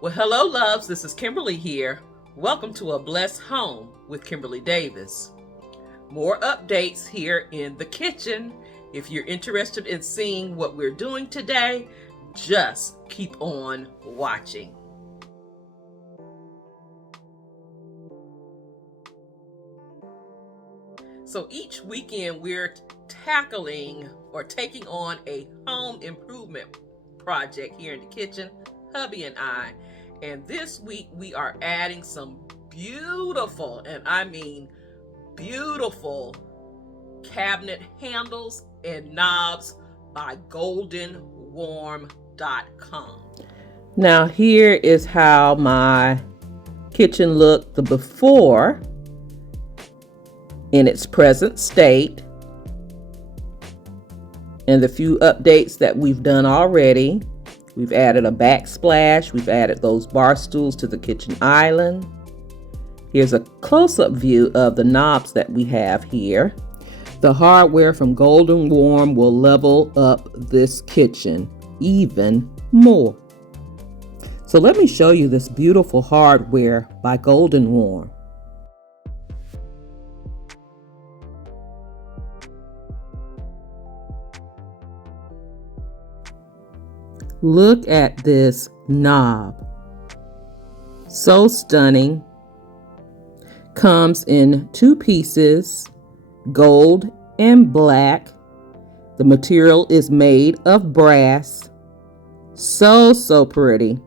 Well, hello, loves. This is Kimberly here. Welcome to A Blessed Home with Kimberly Davis. More updates here in the kitchen. If you're interested in seeing what we're doing today, just keep on watching. So each weekend we're tackling or taking on a home improvement project here in the kitchen, hubby and I. And this week we are adding some beautiful, and I mean beautiful, cabinet handles and knobs by GOLDENWARM.com. Now here is how my kitchen looked the before in its present state, and the few updates that we've done already. We've added a backsplash. We've added those bar stools to the kitchen island. Here's a close-up view of the knobs that we have here. The hardware from Golden Warm will level up this kitchen even more. So let me show you this beautiful hardware by Golden Warm. Look at this knob. So stunning. Comes in two pieces, gold and black. The material is made of brass. So pretty.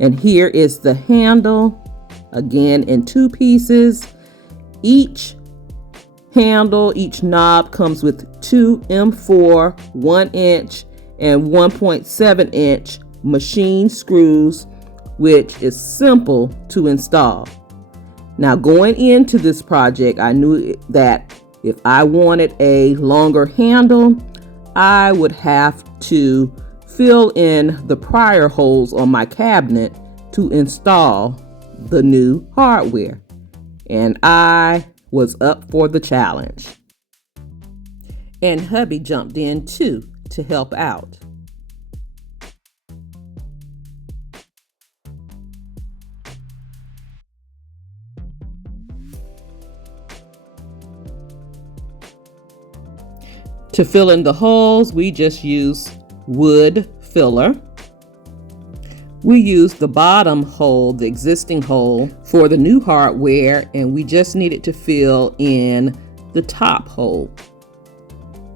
And here is the handle, again in two pieces. Each handle, each knob comes with two M4 1-inch and 1.7 inch machine screws, which is simple to install. Now, going into this project, I knew that if I wanted a longer handle, I would have to fill in the prior holes on my cabinet to install the new hardware. And I was up for the challenge. And hubby jumped in too to help out. To fill in the holes, we just use wood filler. We use the bottom hole, the existing hole, for the new hardware, and we just needed to fill in the top hole,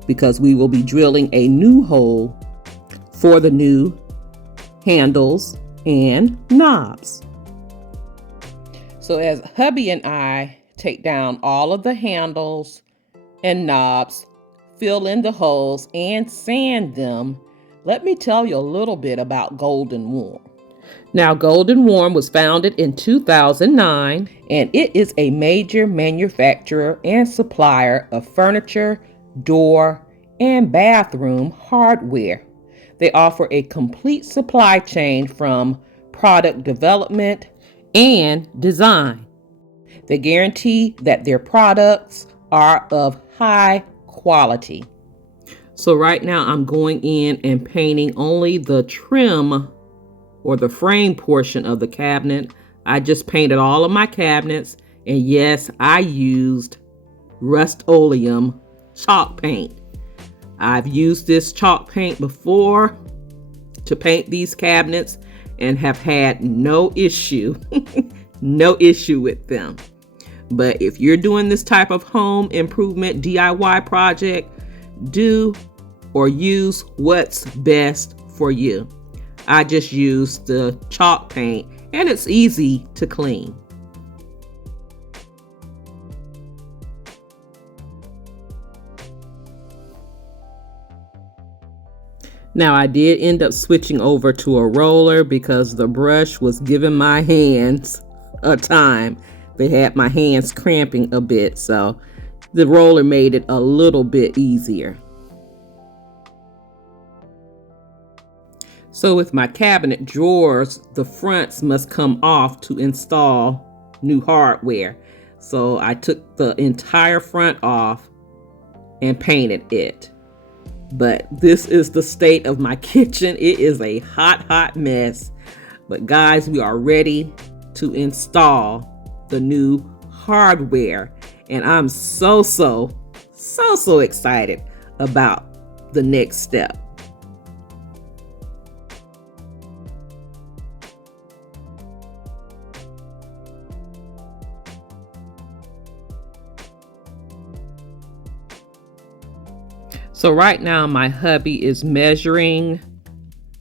because we will be drilling a new hole for the new handles and knobs. So as hubby and I take down all of the handles and knobs, fill in the holes, and sand them, let me tell you a little bit about Golden Warm. Now, Golden Warm was founded in 2009, and it is a major manufacturer and supplier of furniture, door, and bathroom hardware. They offer a complete supply chain from product development and design. They guarantee that their products are of high quality. So right now I'm going in and painting only the trim or the frame portion of the cabinet. I just painted all of my cabinets, and yes, I used Rust-Oleum chalk paint. I've used this chalk paint before to paint these cabinets and have had no issue, no issue with them. But if you're doing this type of home improvement DIY project, do or use what's best for you. I just use the chalk paint, and it's easy to clean. Now, I did end up switching over to a roller because the brush was giving my hands a time. They had my hands cramping a bit, so the roller made it a little bit easier. So with my cabinet drawers, the fronts must come off to install new hardware. So I took the entire front off and painted it. But this is the state of my kitchen. It is a hot mess. But guys, we are ready to install the new hardware. And I'm so excited about the next step. So right now my hubby is measuring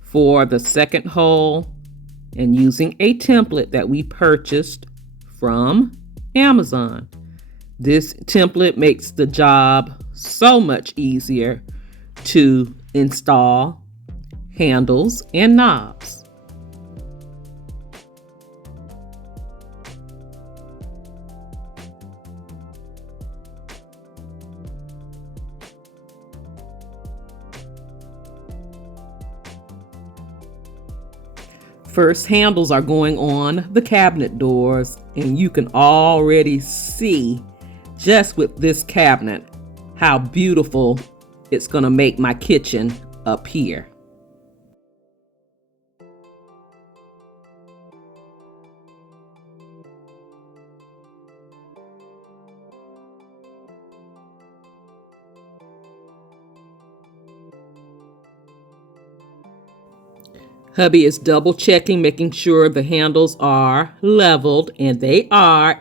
for the second hole and using a template that we purchased from Amazon. This template makes the job so much easier to install handles and knobs. First, handles are going on the cabinet doors, and you can already see just with this cabinet how beautiful it's going to make my kitchen appear. Hubby is double checking, making sure the handles are leveled, and they are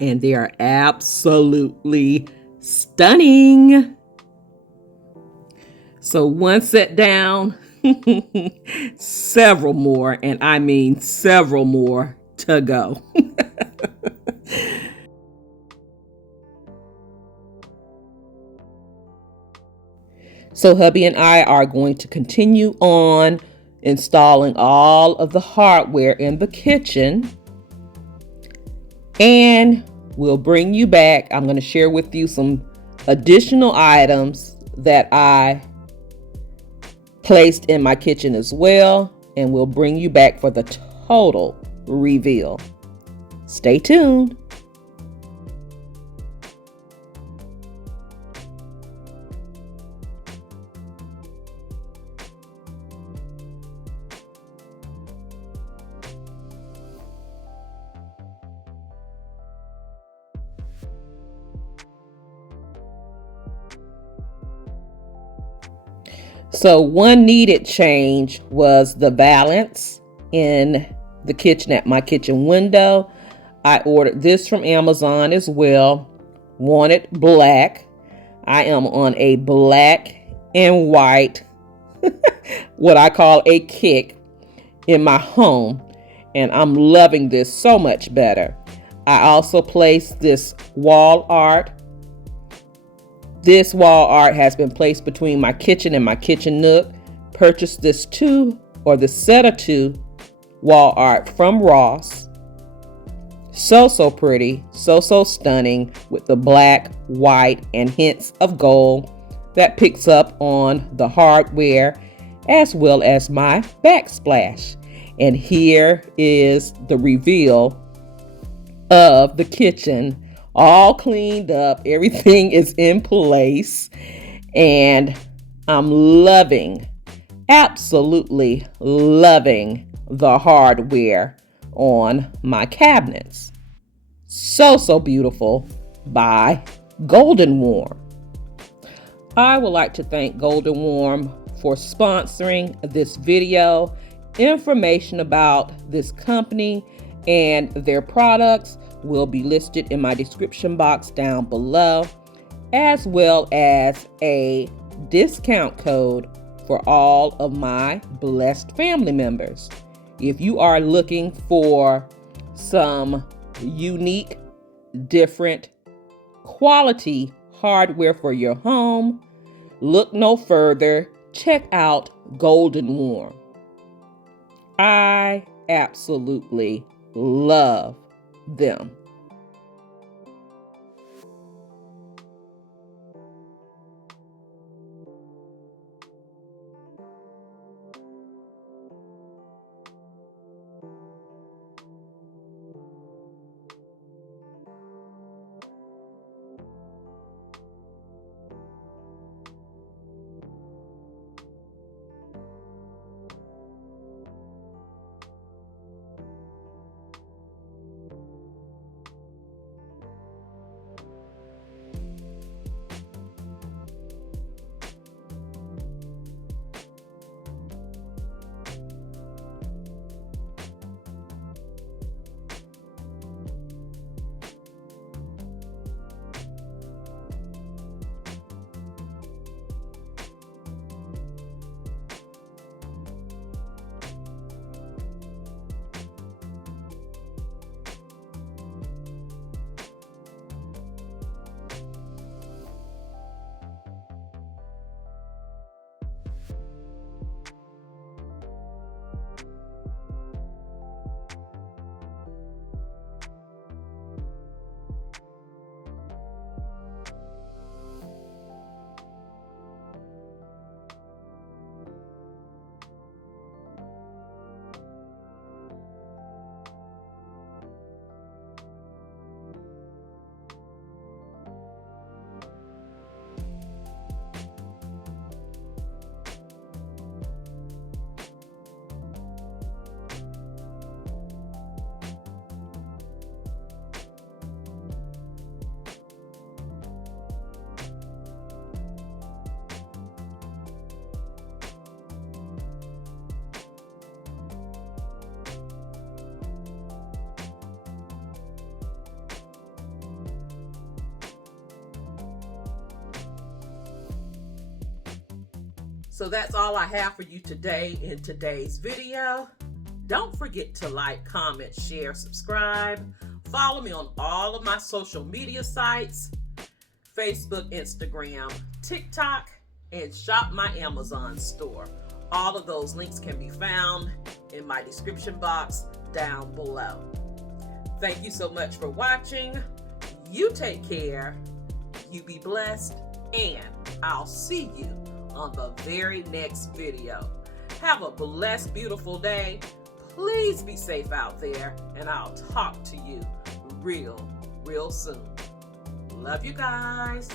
absolutely stunning. So one set down, several more, and I mean several more to go. So hubby and I are going to continue on installing all of the hardware in the kitchen, and we'll bring you back. I'm going to share with you some additional items that I placed in my kitchen as well, and we'll bring you back for the total reveal. Stay tuned. So one needed change was the valance in the kitchen at my kitchen window. I ordered this from Amazon as well. Wanted black. I am on a black and white, what I call a kick in my home, and I'm loving this so much better. I also placed this wall art. This wall art has been placed between my kitchen and my kitchen nook. Purchased this set of two wall art from Ross. So pretty, so stunning with the black, white, and hints of gold that picks up on the hardware as well as my backsplash. And here is the reveal of the kitchen, all cleaned up. Everything is in place, and I'm loving, absolutely loving the hardware on my cabinets. So beautiful by Golden Warm. I would like to thank Golden Warm for sponsoring this video. Information about this company and their products will be listed in my description box down below, as well as a discount code for all of my blessed family members. If you are looking for some unique, different quality hardware for your home, look no further. Check out Golden Warm. I absolutely love them. So that's all I have for you today in today's video. Don't forget to like, comment, share, subscribe. Follow me on all of my social media sites, Facebook, Instagram, TikTok, and shop my Amazon store. All of those links can be found in my description box down below. Thank you so much for watching. You take care, you be blessed, and I'll see you on the very next video. Have a blessed, beautiful day. Please be safe out there, and I'll talk to you real soon. Love you guys.